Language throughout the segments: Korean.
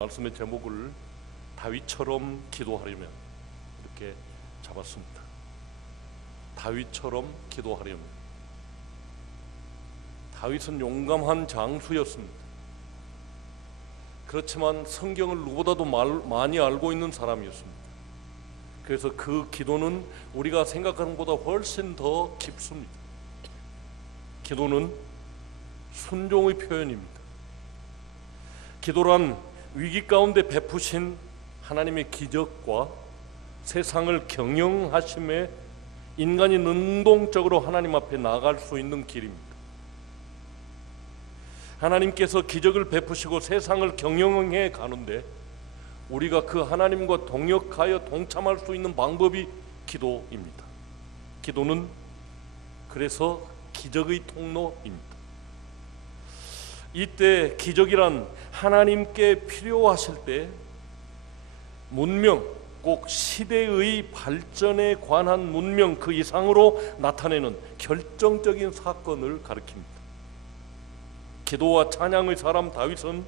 말씀의 제목을 다윗처럼 기도하려면 이렇게 잡았습니다. 다윗처럼 기도하려면. 다윗은 용감한 장수였습니다. 그렇지만 성경을 누구보다도 많이 알고 있는 사람이었습니다. 그래서 그 기도는 우리가 생각하는 것보다 훨씬 더 깊습니다. 기도는 순종의 표현입니다. 기도란 위기 가운데 베푸신 하나님의 기적과 세상을 경영하심에 인간이 능동적으로 하나님 앞에 나아갈 수 있는 길입니다. 하나님께서 기적을 베푸시고 세상을 경영해 가는데 우리가 그 하나님과 동역하여 동참할 수 있는 방법이 기도입니다. 기도는 그래서 기적의 통로입니다. 이때 기적이란 하나님께 필요하실 때 문명, 꼭 시대의 발전에 관한 문명 그 이상으로 나타내는 결정적인 사건을 가리킵니다. 기도와 찬양의 사람 다윗은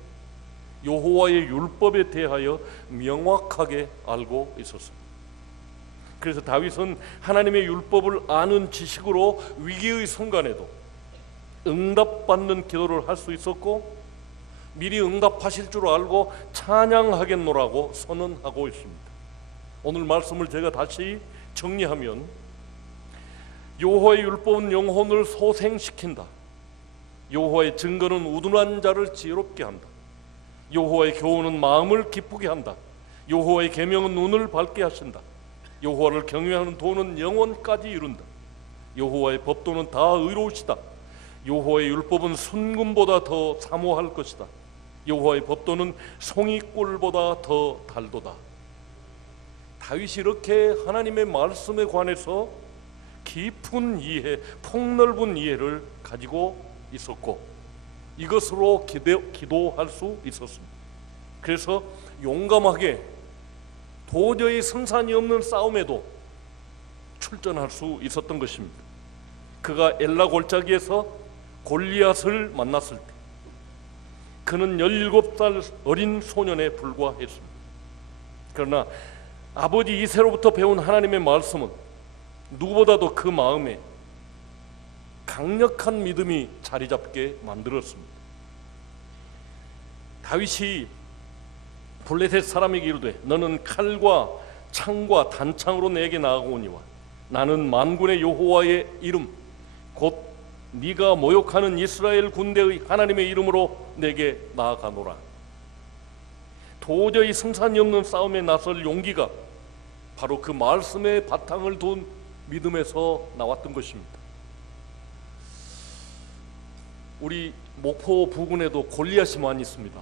여호와의 율법에 대하여 명확하게 알고 있었습니다. 그래서 다윗은 하나님의 율법을 아는 지식으로 위기의 순간에도 응답받는 기도를 할 수 있었고 미리 응답하실 줄 알고 찬양하겠노라고 선언하고 있습니다. 오늘 말씀을 제가 다시 정리하면 여호와의 율법은 영혼을 소생시킨다. 여호와의 증거는 우둔한 자를 지혜롭게 한다. 여호와의 교훈은 마음을 기쁘게 한다. 여호와의 계명은 눈을 밝게 하신다. 여호와를 경외하는 도는 영원까지 이룬다. 여호와의 법도는 다 의로우시다. 여호와의 율법은 순금보다 더 사모할 것이다. 여호와의 법도는 송이꿀보다 더 달도다. 다윗이 이렇게 하나님의 말씀에 관해서 깊은 이해, 폭넓은 이해를 가지고 있었고 이것으로 기도할 수 있었습니다. 그래서 용감하게 도저히 승산이 없는 싸움에도 출전할 수 있었던 것입니다. 그가 엘라 골짜기에서 골리앗을 만났을 때 그는 17살 어린 소년에 불과했습니다. 그러나 아버지 이새로부터 배운 하나님의 말씀은 누구보다도 그 마음에 강력한 믿음이 자리 잡게 만들었습니다. 다윗이 블레셋 사람에게 이르되 너는 칼과 창과 단창으로 내게 나아오니와 나는 만군의 여호와의 이름 곧 네가 모욕하는 이스라엘 군대의 하나님의 이름으로 내게 나아가노라. 도저히 승산이 없는 싸움에 나설 용기가 바로 그 말씀의 바탕을 둔 믿음에서 나왔던 것입니다. 우리 목포 부근에도 골리앗이 많이 있습니다.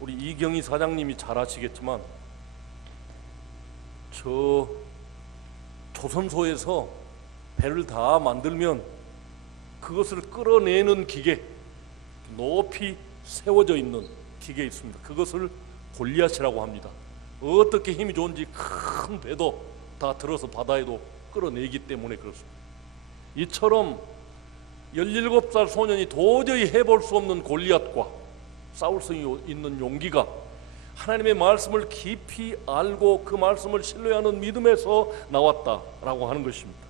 우리 이경희 사장님이 잘 아시겠지만 저 조선소에서 배를 다 만들면 그것을 끌어내는 기계, 높이 세워져 있는 기계 있습니다. 그것을 골리앗이라고 합니다. 어떻게 힘이 좋은지 큰 배도 다 들어서 바다에도 끌어내기 때문에 그렇습니다. 이처럼 17살 소년이 도저히 해볼 수 없는 골리앗과 싸울 수 있는 용기가 하나님의 말씀을 깊이 알고 그 말씀을 신뢰하는 믿음에서 나왔다라고 하는 것입니다.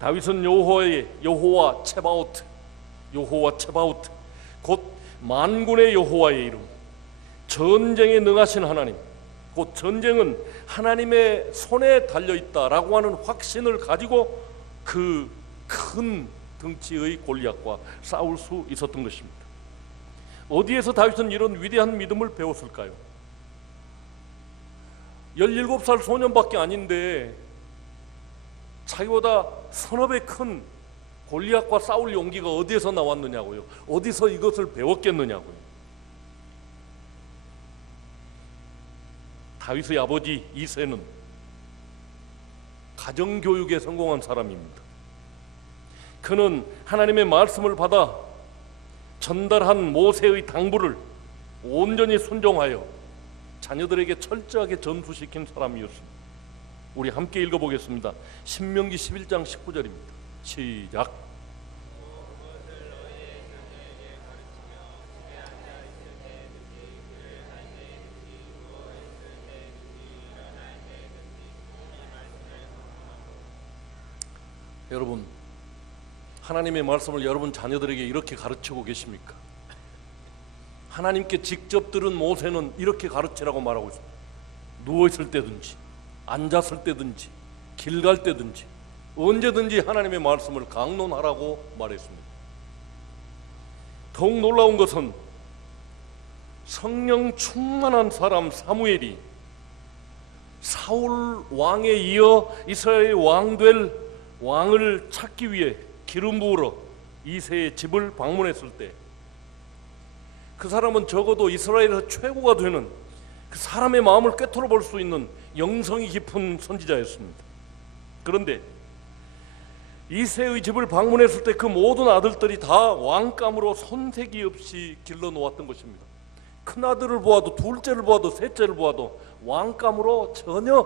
다윗은 여호와 체바오트 곧 만군의 여호와의 이름, 전쟁에 능하신 하나님, 곧 전쟁은 하나님의 손에 달려있다라고 하는 확신을 가지고 그 큰 덩치의 골리앗과 싸울 수 있었던 것입니다. 어디에서 다윗은 이런 위대한 믿음을 배웠을까요? 17살 소년밖에 아닌데 자기보다 서너 배 큰 골리앗과 싸울 용기가 어디에서 나왔느냐고요. 어디서 이것을 배웠겠느냐고요. 다윗의 아버지 이새는 가정교육에 성공한 사람입니다. 그는 하나님의 말씀을 받아 전달한 모세의 당부를 온전히 순종하여 자녀들에게 철저하게 전수시킨 사람이었습니다. 우리 함께 읽어보겠습니다. 신명기 11장 19절입니다. 시작. 여러분, 하나님의 말씀을 여러분 자녀들에게 이렇게 가르치고 계십니까? 하나님께 직접 들은 모세는 이렇게 가르치라고 말하고 있습니다. 누워있을 때든지 앉았을 때든지 길 갈 때든지 언제든지 하나님의 말씀을 강론하라고 말했습니다. 더욱 놀라운 것은 성령 충만한 사람 사무엘이 사울 왕에 이어 이스라엘의 왕될 왕을 찾기 위해 기름 부으러 이새의 집을 방문했을 때 그 사람은 적어도 이스라엘에서 최고가 되는 그 사람의 마음을 꿰뚫어 볼 수 있는 영성이 깊은 선지자였습니다. 그런데 이새의 집을 방문했을 때 그 모든 아들들이 다 왕감으로 손색이 없이 길러 놓았던 것입니다. 큰 아들을 보아도 둘째를 보아도 셋째를 보아도 왕감으로 전혀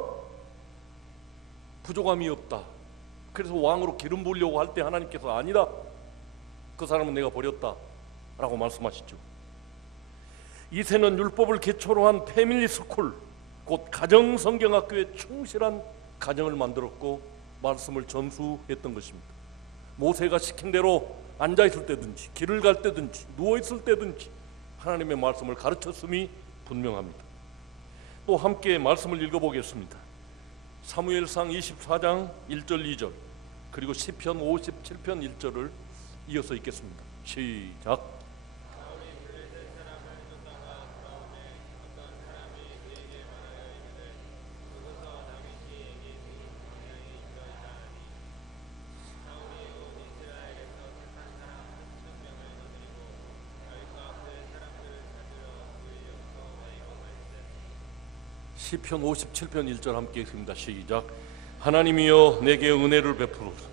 부족함이 없다. 그래서 왕으로 기름 부으려고 할 때 하나님께서 아니다, 그 사람은 내가 버렸다 라고 말씀하시죠. 이새는 율법을 기초로 한 패밀리 스쿨, 곧 가정성경학교에 충실한 가정을 만들었고 말씀을 전수했던 것입니다. 모세가 시킨 대로 앉아있을 때든지 길을 갈 때든지 누워있을 때든지 하나님의 말씀을 가르쳤음이 분명합니다. 또 함께 말씀을 읽어보겠습니다. 사무엘상 24장 1절 2절 그리고 시편 57편 1절을 이어서 읽겠습니다. 시작. 시편 57편 1절 함께 읽습니다. 시작. 하나님이여 내게 은혜를 베푸소서.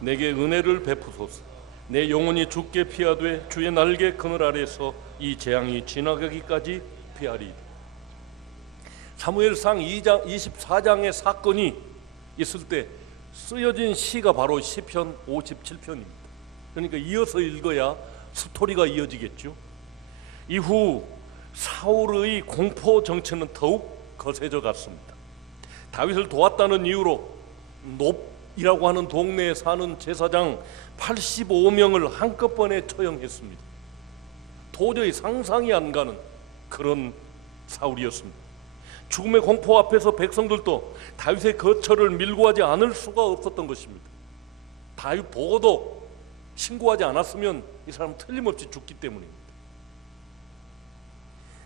내게 은혜를 베푸소서. 내 영혼이 주께 피하되 주의 날개 그늘 아래에서 이 재앙이 지나가기까지 피하리이다. 사무엘상 2장 24장의 사건이 있을 때 쓰여진 시가 바로 시편 57편입니다. 그러니까 이어서 읽어야 스토리가 이어지겠죠. 이후 사울의 공포 정치는 더욱 거세져 갔습니다. 다윗을 도왔다는 이유로 놉이라고 하는 동네에 사는 제사장 85명을 한꺼번에 처형했습니다. 도저히 상상이 안 가는 그런 사울이었습니다. 죽음의 공포 앞에서 백성들도 다윗의 거처를 밀고하지 않을 수가 없었던 것입니다. 다윗 보고도 신고하지 않았으면 이 사람은 틀림없이 죽기 때문입니다.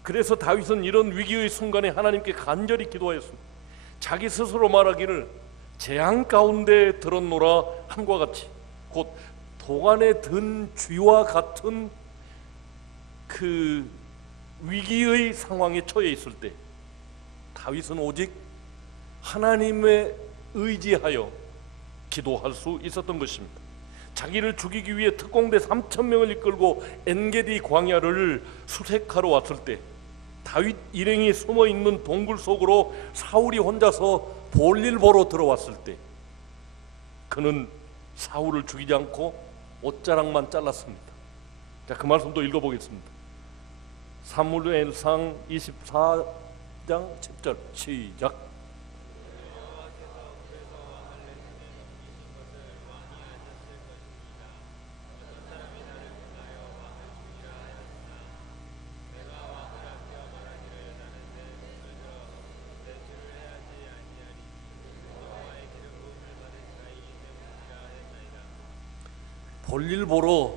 그래서 다윗은 이런 위기의 순간에 하나님께 간절히 기도하였습니다. 자기 스스로 말하기를 재앙 가운데 들었노라 함과 같이, 곧 도간에 든 쥐와 같은 그 위기의 상황에 처해 있을 때 다윗은 오직 하나님에 의지하여 기도할 수 있었던 것입니다. 자기를 죽이기 위해 특공대 3,000명을 이끌고 엔게디 광야를 수색하러 왔을 때 다윗 일행이 숨어있는 동굴 속으로 사울이 혼자서 볼일 보러 들어왔을 때 그는 사울을 죽이지 않고 옷자락만 잘랐습니다. 자, 그 말씀도 읽어보겠습니다. 사무엘상 24장 10절 시작. 볼일 보러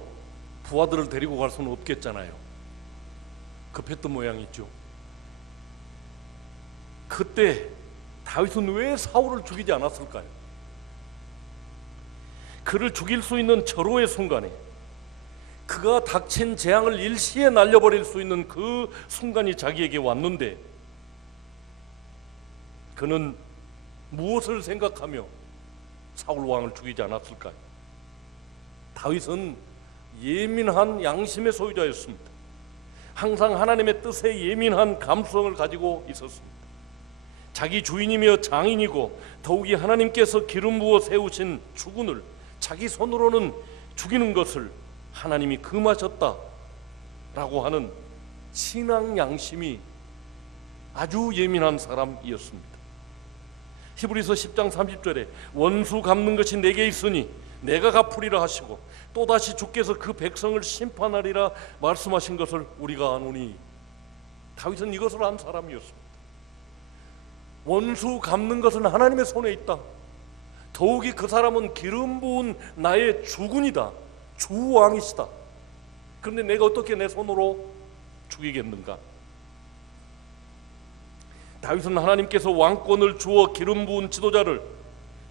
부하들을 데리고 갈 수는 없겠잖아요. 급했던 모양이죠. 그때 다윗은 왜 사울을 죽이지 않았을까요? 그를 죽일 수 있는 절호의 순간에, 그가 닥친 재앙을 일시에 날려버릴 수 있는 그 순간이 자기에게 왔는데 그는 무엇을 생각하며 사울 왕을 죽이지 않았을까요? 다윗은 예민한 양심의 소유자였습니다. 항상 하나님의 뜻에 예민한 감수성을 가지고 있었습니다. 자기 주인이며 장인이고 더욱이 하나님께서 기름 부어 세우신 주군을 자기 손으로는 죽이는 것을 하나님이 금하셨다라고 하는 신앙 양심이 아주 예민한 사람이었습니다. 히브리서 10장 30절에 원수 갚는 것이 내게 있으니 내가 갚으리라 하시고 또다시 주께서 그 백성을 심판하리라 말씀하신 것을 우리가 아노니, 다윗은 이것을 한 사람이었습니다. 원수 갚는 것은 하나님의 손에 있다. 더욱이 그 사람은 기름 부은 나의 주군이다, 주왕이시다. 그런데 내가 어떻게 내 손으로 죽이겠는가? 다윗은 하나님께서 왕권을 주어 기름 부은 지도자를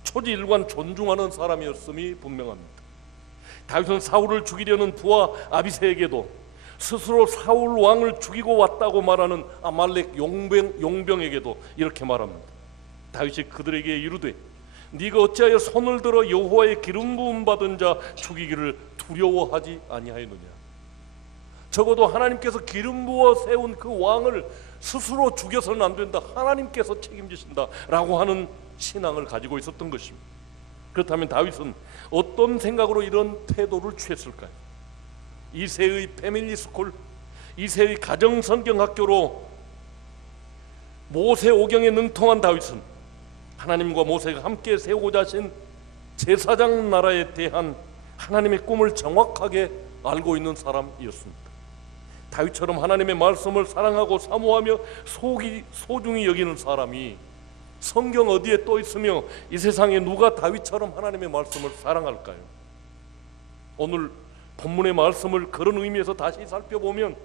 초지일관 존중하는 사람이었음이 분명합니다. 다윗은 사울을 죽이려는 부하 아비새에게도 스스로 사울 왕을 죽이고 왔다고 말하는 아말렉 용병에게도 이렇게 말합니다. 다윗이 그들에게 이르되 네가 어찌하여 손을 들어 여호와의 기름 부음 받은 자 죽이기를 두려워하지 아니하였느냐? 적어도 하나님께서 기름 부어 세운 그 왕을 스스로 죽여서는 안 된다, 하나님께서 책임지신다 라고 하는 신앙을 가지고 있었던 것입니다. 그렇다면 다윗은 어떤 생각으로 이런 태도를 취했을까요? 이세의 패밀리스쿨, 이세의 가정성경학교로 모세 오경에 능통한 다윗은 하나님과 모세가 함께 세우고자 하신 제사장 나라에 대한 하나님의 꿈을 정확하게 알고 있는 사람이었습니다. 다윗처럼 하나님의 말씀을 사랑하고 사모하며 소중히 여기는 사람이 성경 어디에 또 있으며 이 세상에 누가 다윗처럼 하나님의 말씀을 사랑할까요? 오늘 본문의 말씀을 그런 의미에서 다시 살펴보면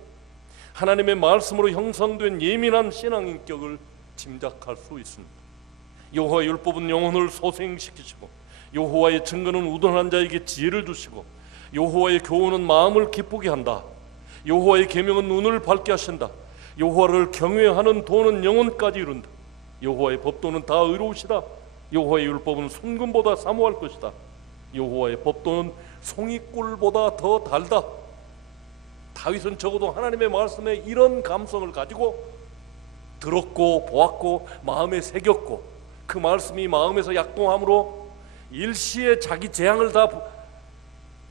하나님의 말씀으로 형성된 예민한 신앙 인격을 짐작할 수 있습니다. 여호와의 율법은 영혼을 소생시키시고 여호와의 증거는 우둔한 자에게 지혜를 주시고 여호와의 교훈은 마음을 기쁘게 한다. 여호와의 계명은 눈을 밝게 하신다. 여호와를 경외하는 도는 영혼까지 이룬다. 여호와의 법도는 다 의로우시다. 여호와의 율법은 순금보다 사모할 것이다. 여호와의 법도는 송이꿀보다 더 달다. 다윗은 적어도 하나님의 말씀에 이런 감성을 가지고 들었고 보았고 마음에 새겼고 그 말씀이 마음에서 약동함으로 일시에 자기 재앙을 다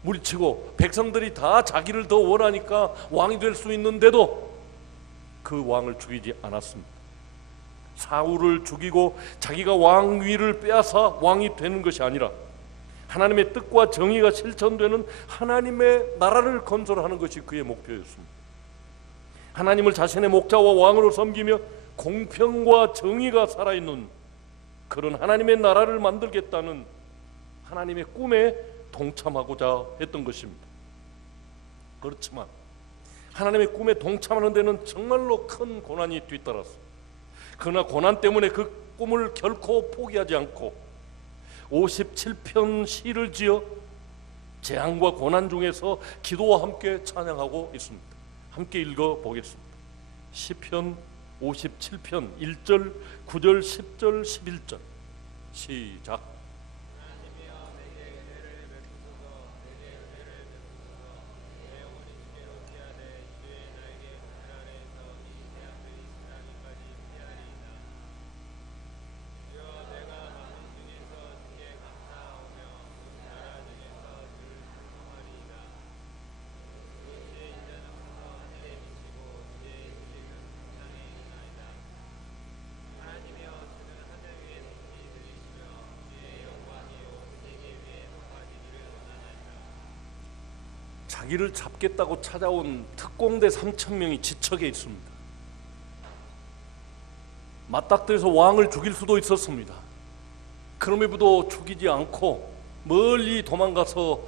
물리치고 백성들이 다 자기를 더 원하니까 왕이 될 수 있는데도 그 왕을 죽이지 않았습니다. 사울을 죽이고 자기가 왕위를 빼앗아 왕이 되는 것이 아니라 하나님의 뜻과 정의가 실천되는 하나님의 나라를 건설하는 것이 그의 목표였습니다. 하나님을 자신의 목자와 왕으로 섬기며 공평과 정의가 살아있는 그런 하나님의 나라를 만들겠다는 하나님의 꿈에 동참하고자 했던 것입니다. 그렇지만 하나님의 꿈에 동참하는 데는 정말로 큰 고난이 뒤따랐습니다. 그러나 고난 때문에 그 꿈을 결코 포기하지 않고 57편 시를 지어 재앙과 고난 중에서 기도와 함께 찬양하고 있습니다. 함께 읽어보겠습니다. 시편 57편 1절, 9절, 10절, 11절 시작. 자기를 잡겠다고 찾아온 특공대 3,000명이 지척에 있습니다. 맞닥뜨려서 왕을 죽일 수도 있었습니다. 그럼에도 죽이지 않고 멀리 도망가서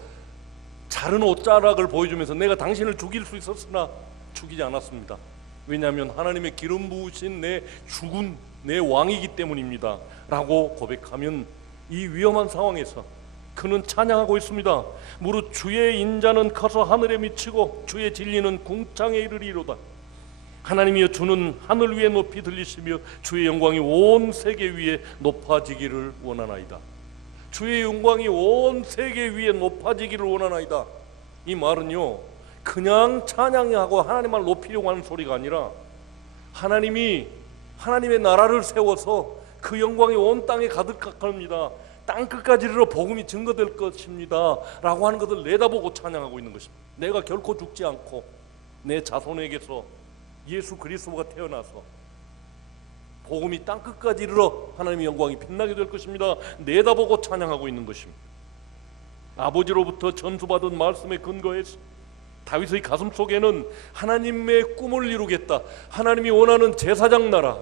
자른 옷자락을 보여주면서 내가 당신을 죽일 수 있었으나 죽이지 않았습니다. 왜냐하면 하나님의 기름 부으신 내 주군, 내 왕이기 때문입니다 라고 고백하면 이 위험한 상황에서 그는 찬양하고 있습니다. 무릇 주의 인자는 커서 하늘에 미치고 주의 진리는 궁창에 이르리로다. 하나님이여 주는 하늘 위에 높이 들리시며 주의 영광이 온 세계 위에 높아지기를 원하나이다. 주의 영광이 온 세계 위에 높아지기를 원하나이다. 이 말은요 그냥 찬양하고 하나님을 높이려고 하는 소리가 아니라 하나님이 하나님의 나라를 세워서 그 영광이 온 땅에 가득할 겁니다. 땅 끝까지 이르러 복음이 증거될 것입니다 라고 하는 것을 내다보고 찬양하고 있는 것입니다. 내가 결코 죽지 않고 내 자손에게서 예수 그리스도가 태어나서 복음이 땅 끝까지 이르러 하나님의 영광이 빛나게 될 것입니다. 내다보고 찬양하고 있는 것입니다. 아버지로부터 전수받은 말씀에 근거해서 다윗의 가슴 속에는 하나님의 꿈을 이루겠다, 하나님이 원하는 제사장 나라,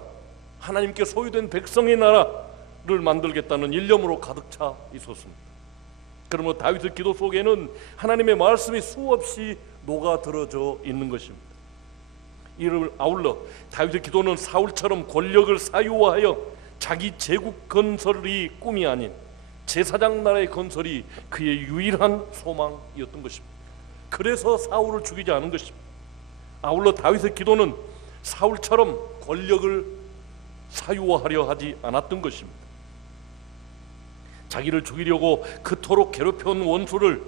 하나님께 소유된 백성의 나라를 만들겠다는 일념으로 가득 차 있었습니다. 그러므로 다윗의 기도 속에는 하나님의 말씀이 수없이 녹아들어져 있는 것입니다. 이를 아울러 다윗의 기도는 사울처럼 권력을 사유화하여 자기 제국 건설이 꿈이 아닌 제사장 나라의 건설이 그의 유일한 소망이었던 것입니다. 그래서 사울을 죽이지 않은 것입니다. 아울러 다윗의 기도는 사울처럼 권력을 사유화하려 하지 않았던 것입니다. 자기를 죽이려고 그토록 괴롭혀온 원수를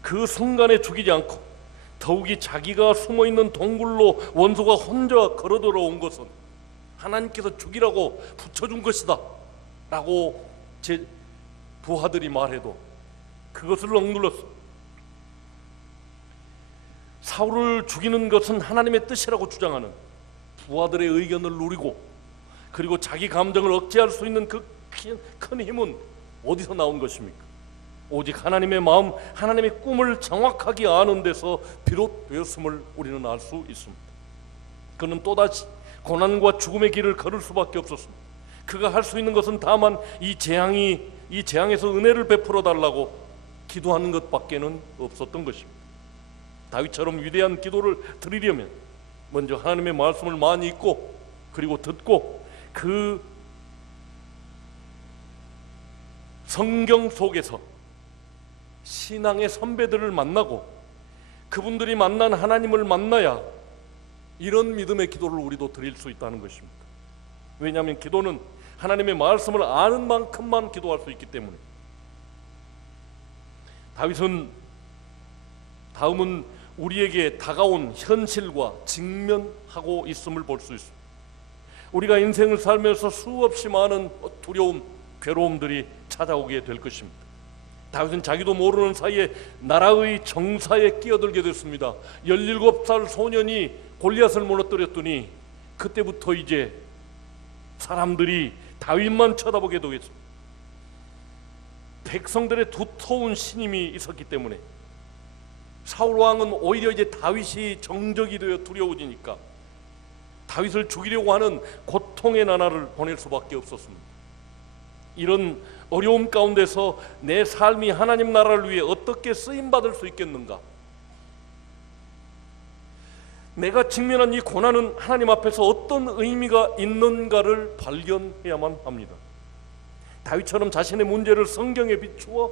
그 순간에 죽이지 않고 더욱이 자기가 숨어있는 동굴로 원수가 혼자 걸어들어온 것은 하나님께서 죽이라고 붙여준 것이다 라고 제 부하들이 말해도 그것을 억눌렀어. 사울을 죽이는 것은 하나님의 뜻이라고 주장하는 부하들의 의견을 누리고, 그리고 자기 감정을 억제할 수 있는 그 큰 힘은 어디서 나온 것입니까? 오직 하나님의 마음, 하나님의 꿈을 정확하게 아는 데서 비롯되었음을 우리는 알 수 있습니다. 그는 또다시 고난과 죽음의 길을 걸을 수밖에 없었습니다. 그가 할 수 있는 것은 다만 이 재앙에서 은혜를 베풀어 달라고 기도하는 것밖에는 없었던 것입니다. 다윗처럼 위대한 기도를 드리려면 먼저 하나님의 말씀을 많이 읽고 그리고 듣고 그 성경 속에서 신앙의 선배들을 만나고 그분들이 만난 하나님을 만나야 이런 믿음의 기도를 우리도 드릴 수 있다는 것입니다. 왜냐하면 기도는 하나님의 말씀을 아는 만큼만 기도할 수 있기 때문에. 다음은 우리에게 다가온 현실과 직면하고 있음을 볼 수 있습니다. 우리가 인생을 살면서 수없이 많은 두려움, 괴로움들이 찾아오게 될 것입니다. 다윗은 자기도 모르는 사이에 나라의 정사에 끼어들게 됐습니다. 17살 소년이 골리앗을 무너뜨렸더니 그때부터 이제 사람들이 다윗만 쳐다보게 되겠습니다. 백성들의 두터운 신임이 있었기 때문에 사울 왕은 오히려 이제 다윗이 정적이 되어 두려워지니까 다윗을 죽이려고 하는 고통의 나날을 보낼 수밖에 없었습니다. 이런 어려움 가운데서 내 삶이 하나님 나라를 위해 어떻게 쓰임받을 수 있겠는가? 내가 직면한 이 고난은 하나님 앞에서 어떤 의미가 있는가를 발견해야만 합니다. 다윗처럼 자신의 문제를 성경에 비추어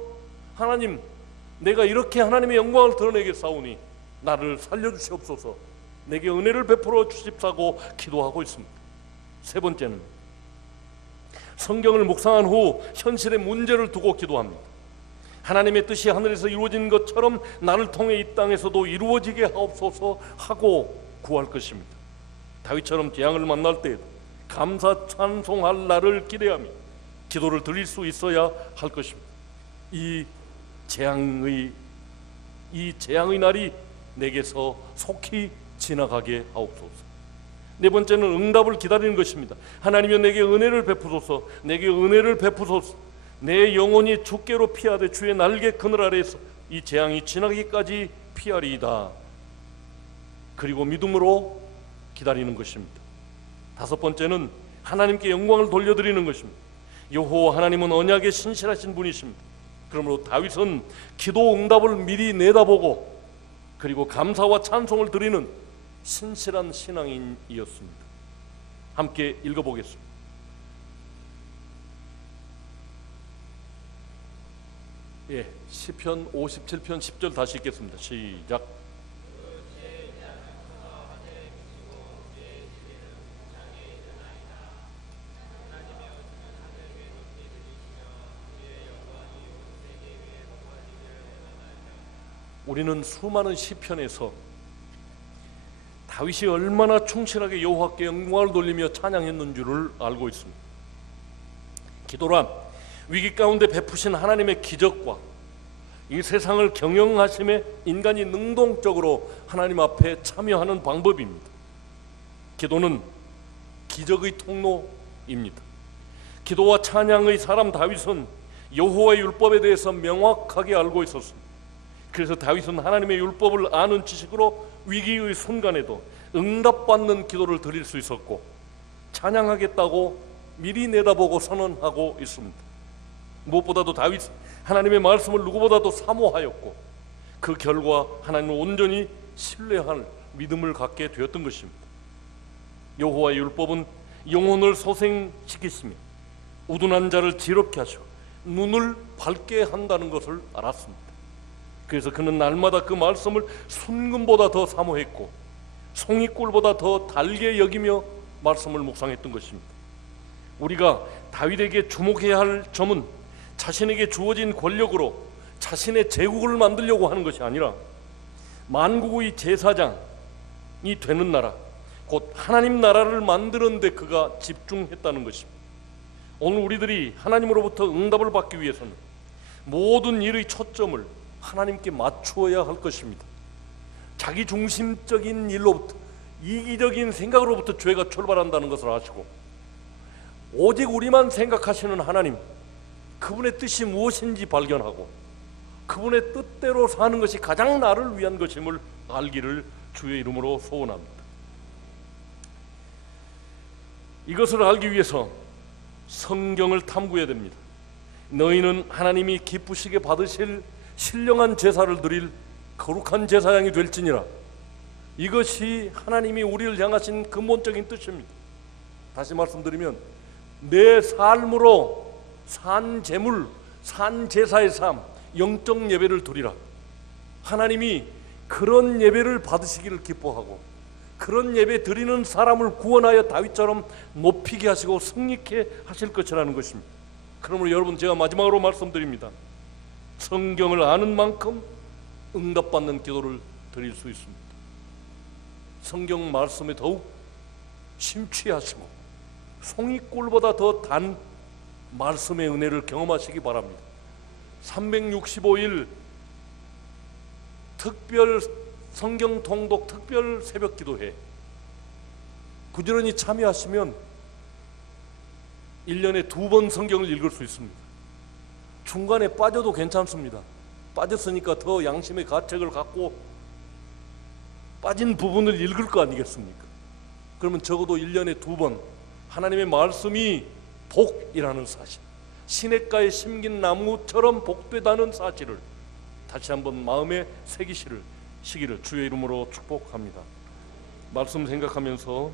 하나님, 내가 이렇게 하나님의 영광을 드러내겠사오니 나를 살려주시옵소서, 내게 은혜를 베풀어 주십사고 기도하고 있습니다. 세 번째는 성경을 묵상한 후 현실의 문제를 두고 기도합니다. 하나님의 뜻이 하늘에서 이루어진 것처럼 나를 통해 이 땅에서도 이루어지게 하옵소서 하고 구할 것입니다. 다윗처럼 재앙을 만날 때에도 감사 찬송할 날을 기대하며 기도를 드릴 수 있어야 할 것입니다. 이 재앙의 날이 내게서 속히 지나가게 하옵소서. 네 번째는 응답을 기다리는 것입니다. 하나님이여 내게 은혜를 베푸소서, 내게 은혜를 베푸소서. 내 영혼이 주께로 피하되 주의 날개 그늘 아래에서 이 재앙이 지나기까지 피하리이다. 그리고 믿음으로 기다리는 것입니다. 다섯 번째는 하나님께 영광을 돌려드리는 것입니다. 여호와 하나님은 언약에 신실하신 분이십니다. 그러므로 다윗은 기도 응답을 미리 내다보고 그리고 감사와 찬송을 드리는 신실한 신앙인이었습니다. 함께 읽어보겠습니다. 시편 57편 10절 다시 읽겠습니다. 시작. 우리는 수많은 시편에서 다윗이 얼마나 충실하게 여호와께 영광을 돌리며 찬양했는 줄을 알고 있습니다. 기도란 위기 가운데 베푸신 하나님의 기적과 이 세상을 경영하심에 인간이 능동적으로 하나님 앞에 참여하는 방법입니다. 기도는 기적의 통로입니다. 기도와 찬양의 사람 다윗은 여호와의 율법에 대해서 명확하게 알고 있었습니다. 그래서 다윗은 하나님의 율법을 아는 지식으로 위기의 순간에도 응답받는 기도를 드릴 수 있었고 찬양하겠다고 미리 내다보고 선언하고 있습니다. 무엇보다도 다윗은 하나님의 말씀을 누구보다도 사모하였고 그 결과 하나님을 온전히 신뢰할 믿음을 갖게 되었던 것입니다. 여호와의 율법은 영혼을 소생시키시며 우둔한 자를 지럽게 하시고 눈을 밝게 한다는 것을 알았습니다. 그래서 그는 날마다 그 말씀을 순금보다 더 사모했고 송이꿀보다 더 달게 여기며 말씀을 묵상했던 것입니다. 우리가 다윗에게 주목해야 할 점은 자신에게 주어진 권력으로 자신의 제국을 만들려고 하는 것이 아니라 만국의 제사장이 되는 나라, 곧 하나님 나라를 만드는 데 그가 집중했다는 것입니다. 오늘 우리들이 하나님으로부터 응답을 받기 위해서는 모든 일의 초점을 하나님께 맞추어야 할 것입니다. 자기 중심적인 일로부터, 이기적인 생각으로부터 죄가 출발한다는 것을 아시고 오직 우리만 생각하시는 하나님, 그분의 뜻이 무엇인지 발견하고 그분의 뜻대로 사는 것이 가장 나를 위한 것임을 알기를 주의 이름으로 소원합니다. 이것을 알기 위해서 성경을 탐구해야 됩니다. 너희는 하나님이 기쁘시게 받으실 신령한 제사를 드릴 거룩한 제사장이 될지니라. 이것이 하나님이 우리를 향하신 근본적인 뜻입니다. 다시 말씀드리면 내 삶으로 산 제물, 산 제사의 삶, 영적 예배를 드리라. 하나님이 그런 예배를 받으시기를 기뻐하고 그런 예배 드리는 사람을 구원하여 다윗처럼 높이게 하시고 승리케 하실 것이라는 것입니다. 그러므로 여러분, 제가 마지막으로 말씀드립니다. 성경을 아는 만큼 응답받는 기도를 드릴 수 있습니다. 성경 말씀에 더욱 심취하시고 송이꿀보다 더 단 말씀의 은혜를 경험하시기 바랍니다. 365일 특별 성경 통독 특별 새벽 기도회 부지런히 참여하시면 1년에 2번 성경을 읽을 수 있습니다. 중간에 빠져도 괜찮습니다. 빠졌으니까 더 양심의 가책을 갖고 빠진 부분을 읽을 거 아니겠습니까? 그러면 적어도 1년에 2번 하나님의 말씀이 복이라는 사실, 시냇가에 심긴 나무처럼 복되다는 사실을 다시 한번 마음에 새기시기를 주의 이름으로 축복합니다. 말씀 생각하면서